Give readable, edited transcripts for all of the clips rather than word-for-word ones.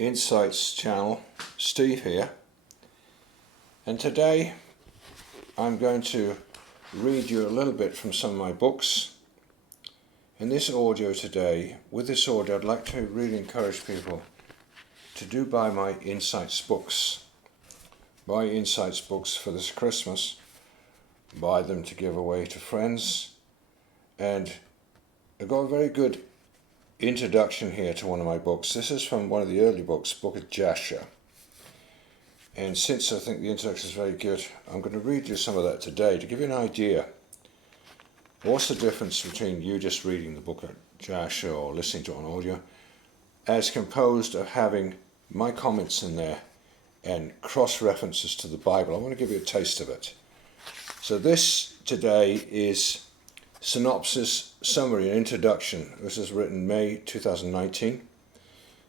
Insights channel. Steve here, and today I'm going to read you a little bit from some of my books. In this audio today, with this audio, I'd like to really encourage people to do buy my Insights books. Buy Insights books for this Christmas. Buy them to give away to friends. And I've got a very good introduction here to one of my books. This is from one of the early books, Book of Jasher. And since I think the introduction is very good, I'm going to read you some of that today to give you an idea. What's the difference between you just reading the Book of Jasher or listening to it on audio, as composed of having my comments in there and cross-references to the Bible. I want to give you a taste of it. So this today is synopsis, summary, and introduction. This is written May 2019.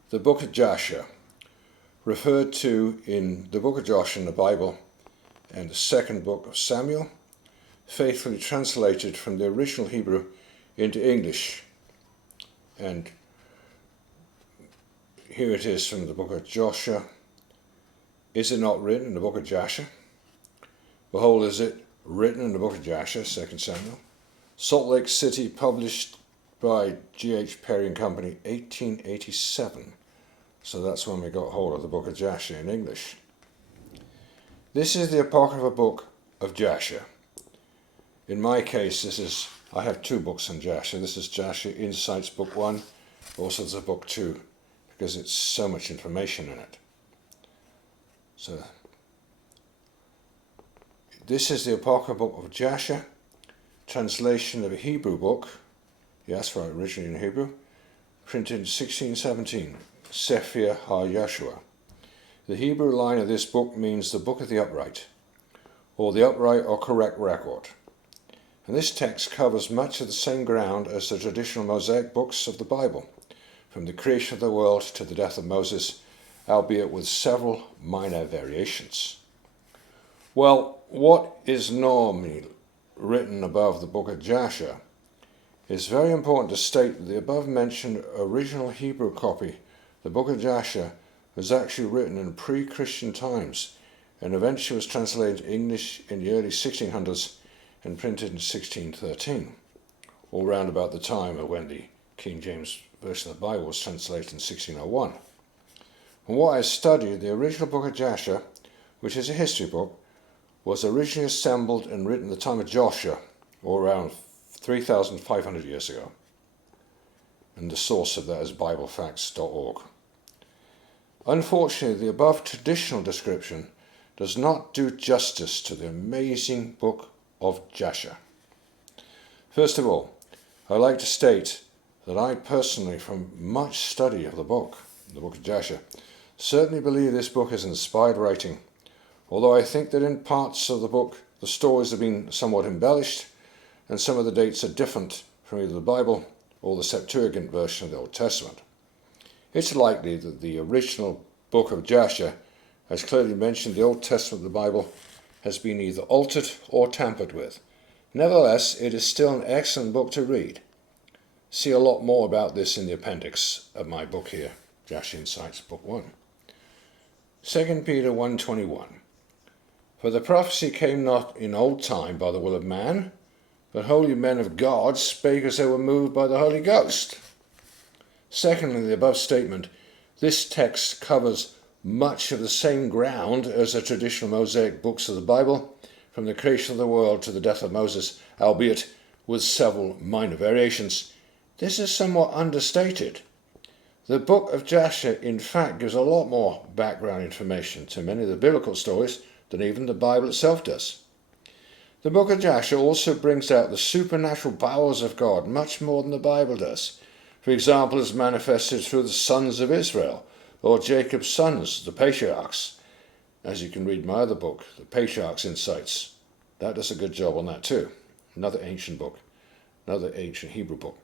The Book of Jasher, referred to in the Book of Joshua in the Bible and the second book of Samuel, faithfully translated from the original Hebrew into English. And here it is from the Book of Joshua. Is it not written in the Book of Jasher? Behold, is it written in the Book of Jasher, 2 Samuel? Salt Lake City, published by G.H. Perry and Company, 1887. So that's when we got hold of the Book of Jasher in English. This is the Apocryphal Book of Jasher. In my case, I have two books on Jasher. This is Jasher Insights Book 1. Also there's a Book 2, because it's so much information in it. So this is the Apocryphal Book of Jasher, translation of a Hebrew book, yes, right, originally in Hebrew, printed in 1617, Sefer HaYeshua. The Hebrew line of this book means the Book of the Upright, or the upright or correct record. And this text covers much of the same ground as the traditional Mosaic books of the Bible, from the creation of the world to the death of Moses, albeit with several minor variations. Well, what is normally written above the Book of Jasher, it's very important to state that the above-mentioned original Hebrew copy, the Book of Jasher, was actually written in pre-Christian times and eventually was translated into English in the early 1600s and printed in 1613, all round about the time of when the King James Version of the Bible was translated in 1601. From what I studied, the original Book of Jasher, which is a history book, was originally assembled and written at the time of Joshua, or around 3,500 years ago. And the source of that is BibleFacts.org. Unfortunately, the above traditional description does not do justice to the amazing Book of Jasher. First of all, I'd like to state that I personally, from much study of the Book of Jasher, certainly believe this book is inspired writing, although I think that in parts of the book the stories have been somewhat embellished and some of the dates are different from either the Bible or the Septuagint version of the Old Testament. It's likely that the original Book of Jasher, as clearly mentioned, the Old Testament of the Bible, has been either altered or tampered with. Nevertheless, it is still an excellent book to read. See a lot more about this in the appendix of my book here, Jasher Insights, Book 1. 2 Peter 1:21. For the prophecy came not in old time by the will of man, but holy men of God spake as they were moved by the Holy Ghost. Secondly, the above statement, this text covers much of the same ground as the traditional Mosaic books of the Bible, from the creation of the world to the death of Moses, albeit with several minor variations. This is somewhat understated. The Book of Jasher, in fact, gives a lot more background information to many of the biblical stories than even the Bible itself does. The Book of Jasher also brings out the supernatural powers of God much more than the Bible does. For example, is manifested through the sons of Israel, or Jacob's sons, the patriarchs. As you can read my other book, the Patriarchs' Insights. That does a good job on that too. Another ancient book, another ancient Hebrew book.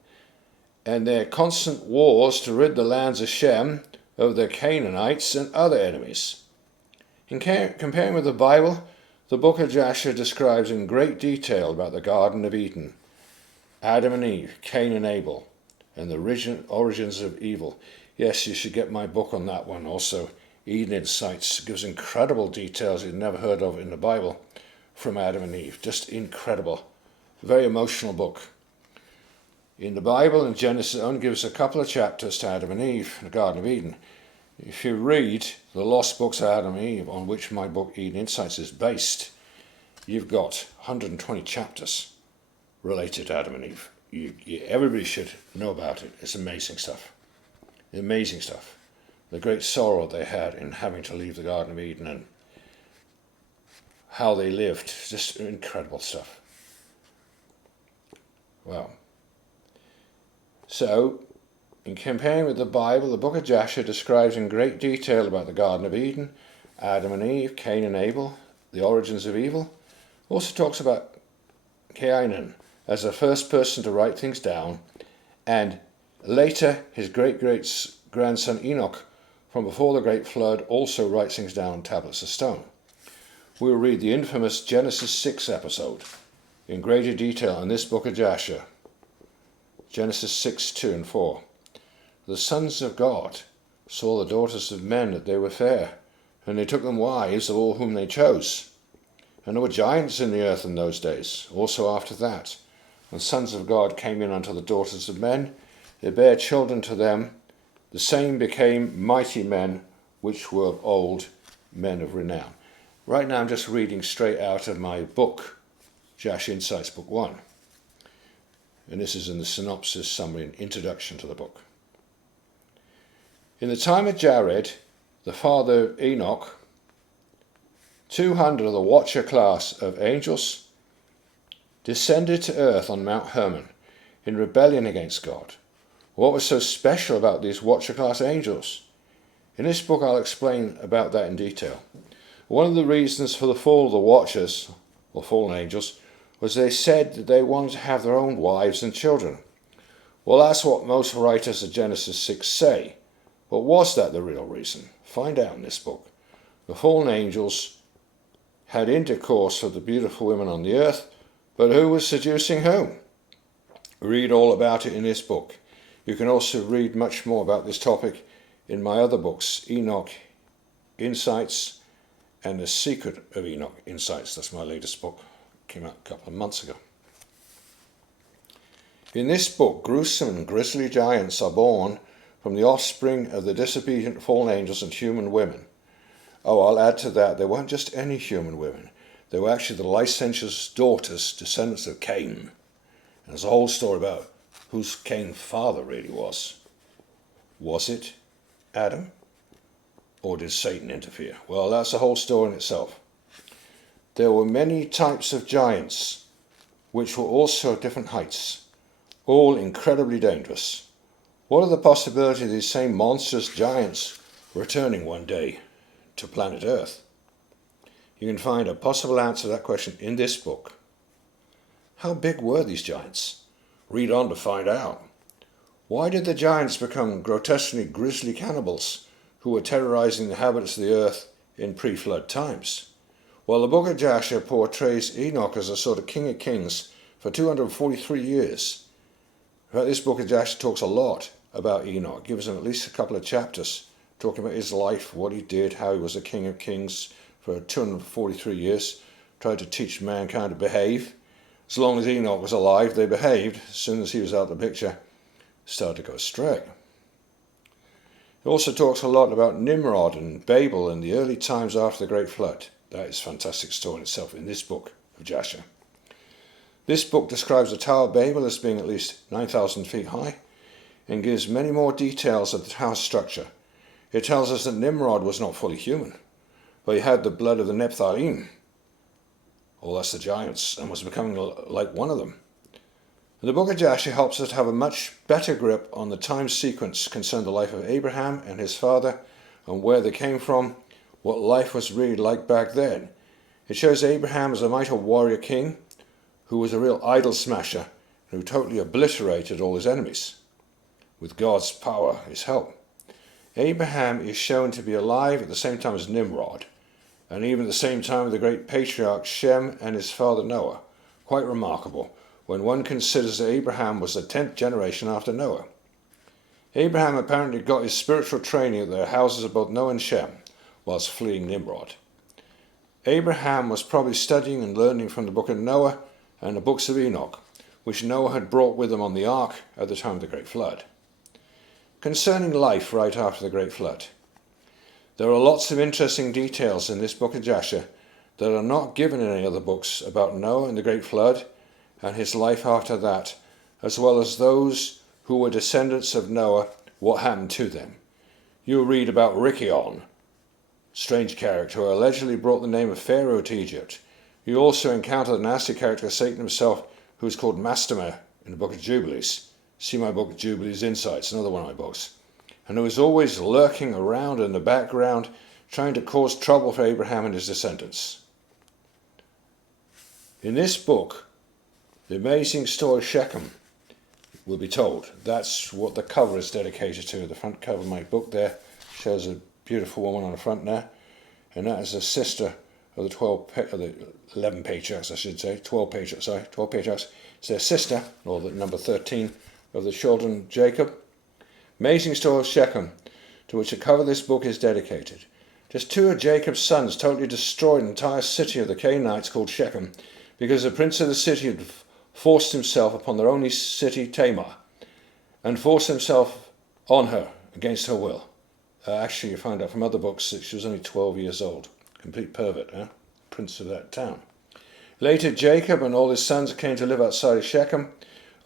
And their constant wars to rid the lands of Shem of the Canaanites and other enemies. In comparing with the Bible, the Book of Jasher describes in great detail about the Garden of Eden, Adam and Eve, Cain and Abel, and the origins of evil. Yes, you should get my book on that one also. Eden Insights gives incredible details you've never heard of in the Bible from Adam and Eve. Just incredible. Very emotional book. In the Bible, in Genesis, it only gives a couple of chapters to Adam and Eve in the Garden of Eden. If you read the lost books of Adam and Eve, on which my book Eden Insights is based, you've got 120 chapters related to Adam and Eve. Everybody should know about it. It's amazing stuff. Amazing stuff. The great sorrow they had in having to leave the Garden of Eden and how they lived. Just incredible stuff. Wow. So, in comparing with the Bible, the book of Jasher describes in great detail about the Garden of Eden, Adam and Eve, Cain and Abel, the origins of evil. Also talks about Cain as the first person to write things down, and later his great-great-grandson Enoch, from before the great flood, also writes things down on tablets of stone. We'll read the infamous Genesis 6 episode in greater detail in this book of Jasher. Genesis 6, 2 and 4. The sons of God saw the daughters of men that they were fair, and they took them wives of all whom they chose. And there were giants in the earth in those days, also after that. And sons of God came in unto the daughters of men, they bare children to them, the same became mighty men, which were of old, men of renown. Right now I'm just reading straight out of my book, ENOCH Insights, Book 1. And this is in the synopsis, summary, and introduction to the book. In the time of Jared, the father of Enoch, 200 of the watcher class of angels descended to earth on Mount Hermon in rebellion against God. What was so special about these watcher class angels? In this book I'll explain about that in detail. One of the reasons for the fall of the watchers, or fallen angels, was they said that they wanted to have their own wives and children. Well, that's what most writers of Genesis 6 say. But was that the real reason? Find out in this book. The fallen angels had intercourse with the beautiful women on the earth, but who was seducing whom? Read all about it in this book. You can also read much more about this topic in my other books, ENOCH Insights and The Secret of ENOCH Insights. That's my latest book. Came out a couple of months ago. In this book, gruesome and grisly giants are born from the offspring of the disobedient fallen angels and human women. Oh, I'll add to that, they weren't just any human women. They were actually the licentious daughters, descendants of Cain. And there's a whole story about who Cain's father really was. Was it Adam? Or did Satan interfere? Well, that's a whole story in itself. There were many types of giants, which were also at different heights, all incredibly dangerous. What are the possibilities of these same monstrous giants returning one day to planet Earth? You can find a possible answer to that question in this book. How big were these giants? Read on to find out. Why did the giants become grotesquely grisly cannibals who were terrorizing the inhabitants of the earth in pre-flood times? Well, the book of Jasher portrays Enoch as a sort of king of kings for 243 years. In fact, this book of Jasher talks a lot about Enoch. It gives him at least a couple of chapters talking about his life, what he did, how he was a king of kings for 243 years, tried to teach mankind to behave. As long as Enoch was alive, they behaved. As soon as he was out of the picture, started to go astray. It also talks a lot about Nimrod and Babel in the early times after the Great Flood. That is a fantastic story in itself in this book of Jasher. This book describes the Tower of Babel as being at least 9,000 feet high and gives many more details of the tower's structure. It tells us that Nimrod was not fully human, but he had the blood of the Nephilim, or that's the giants, and was becoming like one of them. The book of Jasher helps us to have a much better grip on the time sequence concerning the life of Abraham and his father, and where they came from, what life was really like back then. It shows Abraham as a mighty warrior king who was a real idol smasher and who totally obliterated all his enemies with God's power, his help. Abraham is shown to be alive at the same time as Nimrod, and even at the same time with the great patriarch Shem and his father Noah. Quite remarkable when one considers that Abraham was the 10th generation after Noah. Abraham apparently got his spiritual training at their houses of both Noah and Shem whilst fleeing Nimrod. Abraham was probably studying and learning from the book of Noah and the books of Enoch, which Noah had brought with him on the ark at the time of the Great Flood. Concerning life right after the Great Flood, there are lots of interesting details in this book of Jasher that are not given in any other books about Noah and the Great Flood and his life after that, as well as those who were descendants of Noah, what happened to them. You'll read about Rickion, strange character who allegedly brought the name of Pharaoh to Egypt. You also encounter the nasty character Satan himself, who is called Mastermer in the book of Jubilees. See my book Jubilees Insights, another one of my books. And who is always lurking around in the background, trying to cause trouble for Abraham and his descendants. In this book, the amazing story of Shechem will be told. That's what the cover is dedicated to. The front cover of my book there shows a beautiful woman on the front there, and that is the sister of the 11 patriarchs, I should say, 12 patriarchs. It's their sister, or the number 13 of the children of Jacob. Amazing story of Shechem, to which the cover of this book is dedicated. Just 2 of Jacob's sons totally destroyed an entire city of the Canaanites called Shechem, because the prince of the city had forced himself upon their only city, Tamar, and forced himself on her against her will. Actually, you find out from other books that she was only 12 years old. Complete pervert, prince of that town. Later, Jacob and all his sons came to live outside of Shechem,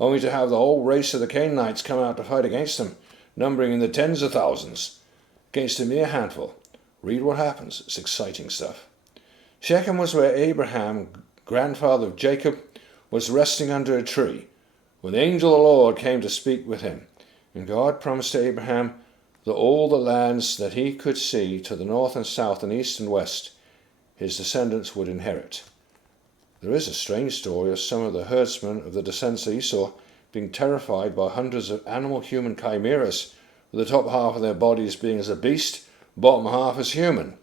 only to have the whole race of the Canaanites come out to fight against them, numbering in the tens of thousands, against a mere handful. Read what happens. It's exciting stuff. Shechem was where Abraham, grandfather of Jacob, was resting under a tree when the angel of the Lord came to speak with him. And God promised to Abraham that all the lands that he could see to the north and south and east and west, his descendants would inherit. There is a strange story of some of the herdsmen of the descendants of Esau being terrified by hundreds of animal-human chimeras, with the top half of their bodies being as a beast, bottom half as human.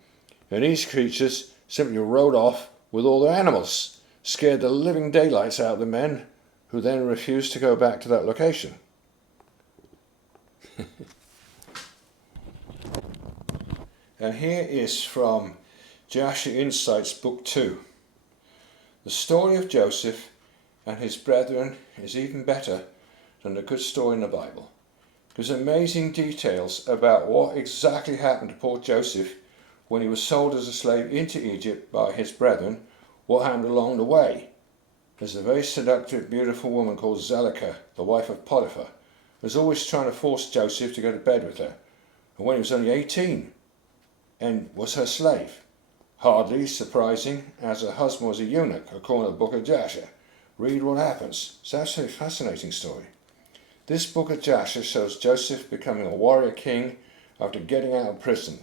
And these creatures simply rode off with all their animals, scared the living daylights out of the men, who then refused to go back to that location. And here is from ENOCH INSIGHTS, Book 2. The story of Joseph and his brethren is even better than the good story in the Bible. There's amazing details about what exactly happened to poor Joseph when he was sold as a slave into Egypt by his brethren, what happened along the way. There's a very seductive, beautiful woman called Zelicah, the wife of Potiphar, who was always trying to force Joseph to go to bed with her, and when he was only 18, and was her slave. Hardly surprising, as her husband was a eunuch, according to the book of Jasher. Read what happens. It's actually a fascinating story. This book of Jasher shows Joseph becoming a warrior king after getting out of prison,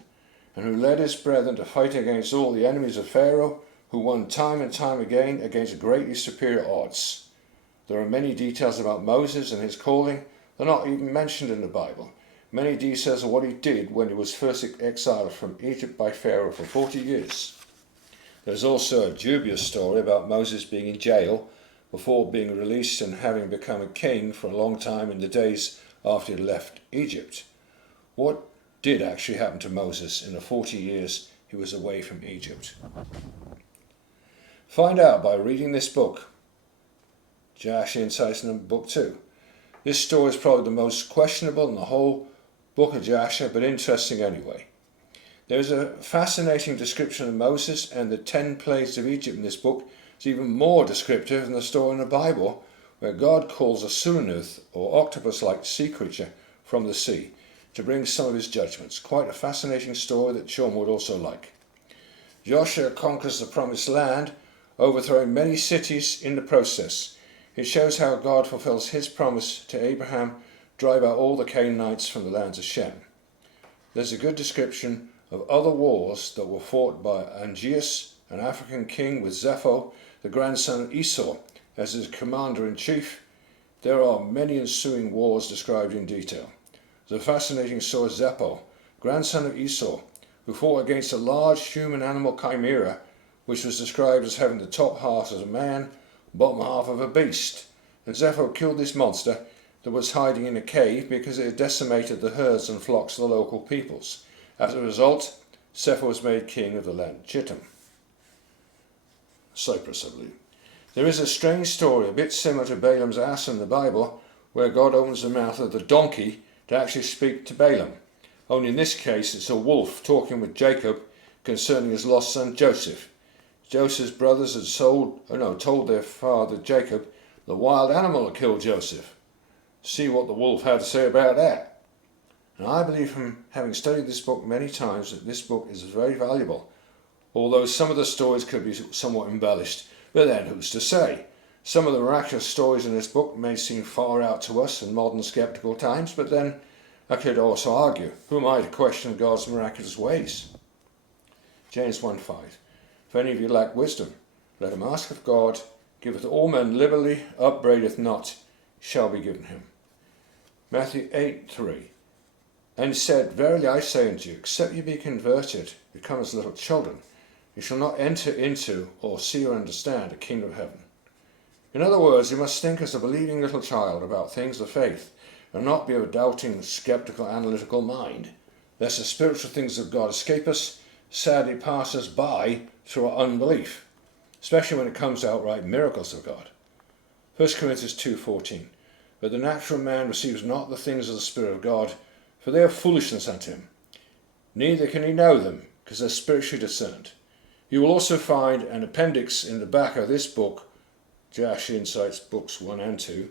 and who led his brethren to fight against all the enemies of Pharaoh, who won time and time again against greatly superior odds. There are many details about Moses and his calling. They're not even mentioned in the Bible. Many details of what he did when he was first exiled from Egypt by Pharaoh for 40 years. There's also a dubious story about Moses being in jail before being released and having become a king for a long time in the days after he left Egypt. What did actually happen to Moses in the 40 years he was away from Egypt? Find out by reading this book, ENOCH INSIGHTS, Book 2. This story is probably the most questionable in the whole book of Jasher, but interesting anyway. There is a fascinating description of Moses and the 10 plagues of Egypt in this book. It's even more descriptive than the story in the Bible, where God calls a Sunuth, or octopus-like sea creature, from the sea to bring some of his judgments. Quite a fascinating story that Sean would also like. Joshua conquers the promised land, overthrowing many cities in the process. It shows how God fulfills his promise to Abraham, drive out all the Canaanites from the lands of Shem. There's a good description of other wars that were fought by Angeas, an African king, with Zepho, the grandson of Esau, as his commander-in-chief. There are many ensuing wars described in detail. There's a fascinating story of Zepho, grandson of Esau, who fought against a large human-animal chimera, which was described as having the top half of a man, bottom half of a beast. And Zepho killed this monster, that was hiding in a cave because it had decimated the herds and flocks of the local peoples. As a result, Sephar was made king of the land Chittim, Cyprus, I believe. There is a strange story, a bit similar to Balaam's ass in the Bible, where God opens the mouth of the donkey to actually speak to Balaam. Only in this case, it's a wolf talking with Jacob concerning his lost son Joseph. Joseph's brothers had told their father Jacob the wild animal had killed Joseph. See what the wolf had to say about that. And I believe from having studied this book many times that this book is very valuable, although some of the stories could be somewhat embellished. But then who's to say? Some of the miraculous stories in this book may seem far out to us in modern skeptical times, but then I could also argue, who am I to question God's miraculous ways? James 1:5. If any of you lack wisdom, let him ask of God, giveth all men liberally, upbraideth not, shall be given him. Matthew 8:3. And said, Verily I say unto you, except ye be converted, become as little children, you shall not enter into, or see or understand, the kingdom of heaven. In other words, you must think as a believing little child about things of faith, and not be of a doubting, skeptical, analytical mind, lest the spiritual things of God escape us, sadly pass us by through our unbelief, especially when it comes to outright miracles of God. 1 Corinthians 2:14. But the natural man receives not the things of the Spirit of God, for they are foolishness unto him. Neither can he know them, because they're spiritually discerned. You will also find an appendix in the back of this book, Jasher Insights Books 1 and 2,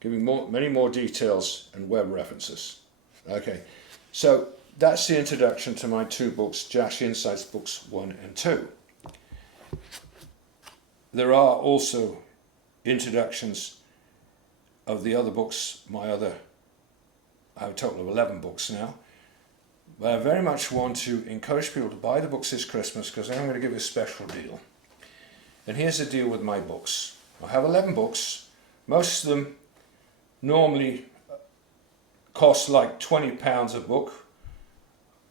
giving many more details and web references. Okay, so that's the introduction to my two books, Jasher Insights Books 1 and 2. There are also introductions of the other books, I have a total of 11 books now. But I very much want to encourage people to buy the books this Christmas, because I'm going to give you a special deal. And here's the deal with my books. I have 11 books. Most of them normally cost like £20 a book,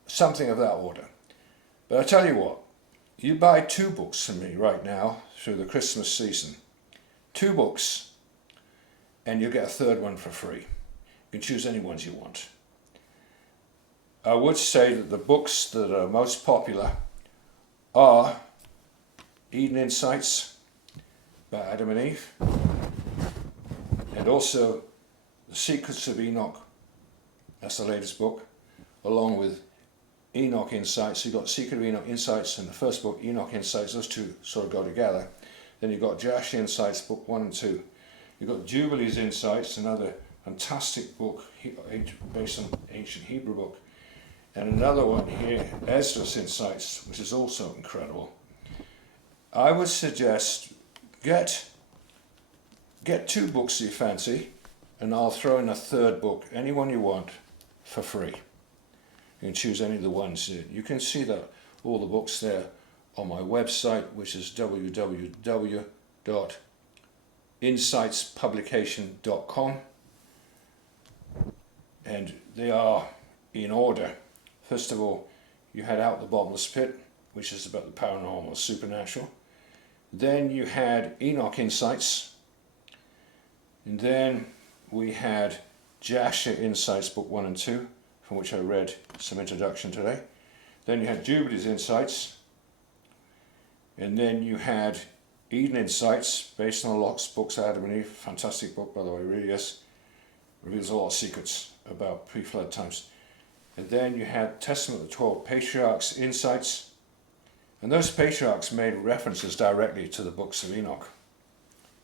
something of that order. But I tell you what, you buy 2 books from me right now through the Christmas season, 2 books, and you'll get a third one for free. You can choose any ones you want. I would say that the books that are most popular are ENOCH Insights by Adam and Eve, and also The Secrets of Enoch, that's the latest book, along with ENOCH Insights. You've got Secret of ENOCH Insights and the first book, ENOCH Insights. Those two sort of go together. Then you've got Jasher Insights, book 1 and 2. You've got Jubilees Insights, another fantastic book based on ancient Hebrew book. And another one here, Ezra's Insights, which is also incredible. I would suggest get 2 books that you fancy, and I'll throw in a third book, any one you want, for free. You can choose any of the ones. You can see all the books there on my website, which is www.insightspublication.com, and they are in order. First of all, you had Out the Bottomless Pit, which is about the paranormal, supernatural. Then you had ENOCH Insights. And then we had Jasher Insights, book 1 and 2, from which I read some introduction today. Then you had Jubilees Insights. And then you had ENOCH Insights, based on the lost books of Adam and Eve. Fantastic book, by the way, really is. Reveals a lot of secrets about pre-flood times. And then you had Testament of the 12 Patriarchs Insights. And those patriarchs made references directly to the books of Enoch,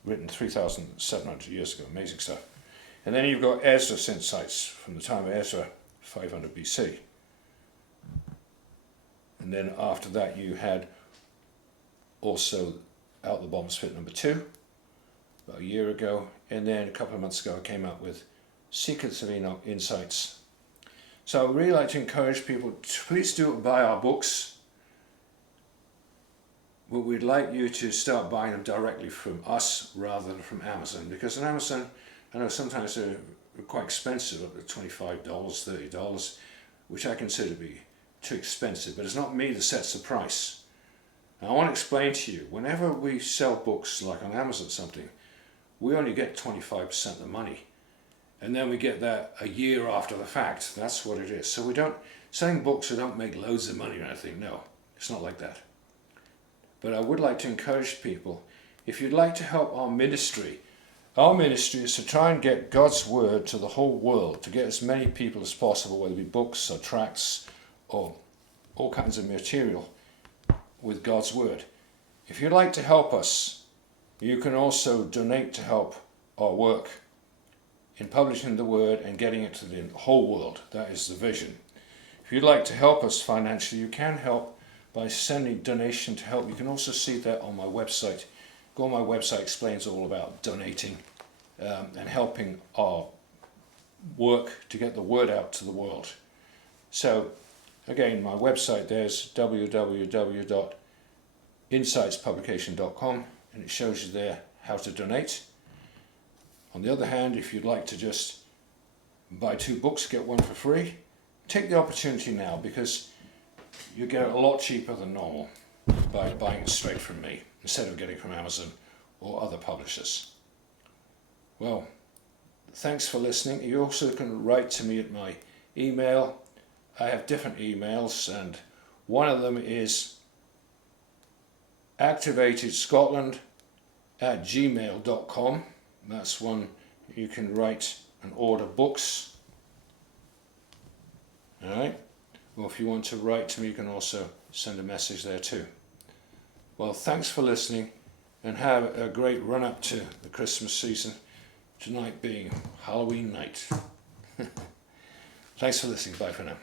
written 3,700 years ago. Amazing stuff. And then you've got Ezra's Insights, from the time of Ezra, 500 BC. And then after that you had also Out the Bottomless Pit number 2, about a year ago. And then a couple of months ago I came out with Secrets of Enoch Insights. So I would really like to encourage people to please do buy our books. But we'd like you to start buying them directly from us rather than from Amazon, because on Amazon, I know sometimes they're quite expensive, up to $25, $30, which I consider to be too expensive, but it's not me that sets the price. And I want to explain to you, whenever we sell books like on Amazon or something, we only get 25% of the money. and then we get that a year after the fact. That's what it is. So we don't, selling books, we don't make loads of money or anything. No, it's not like that. But I would like to encourage people, if you'd like to help our ministry is to try and get God's word to the whole world, to get as many people as possible, whether it be books or tracts or all kinds of material with God's word. If you'd like to help us, you can also donate to help our work in publishing the word and getting it to the whole world. That is the vision. If you'd like to help us financially, you can help by sending donation to help. You can also see that on my website. Go on my website, explains all about donating and helping our work to get the word out to the world. So again, my website there's www.insightspublication.com, and it shows you there how to donate. On the other hand, if you'd like to just buy 2 books, get one for free, take the opportunity now, because you get it a lot cheaper than normal by buying it straight from me instead of getting from Amazon or other publishers. Well, thanks for listening. You also can write to me at my email. I have different emails, and one of them is activatedscotland@gmail.com. That's one you can write and order books. Alright? Or if you want to write to me, you can also send a message there too. Well, thanks for listening, and have a great run up to the Christmas season, tonight being Halloween night. Thanks for listening. Bye for now.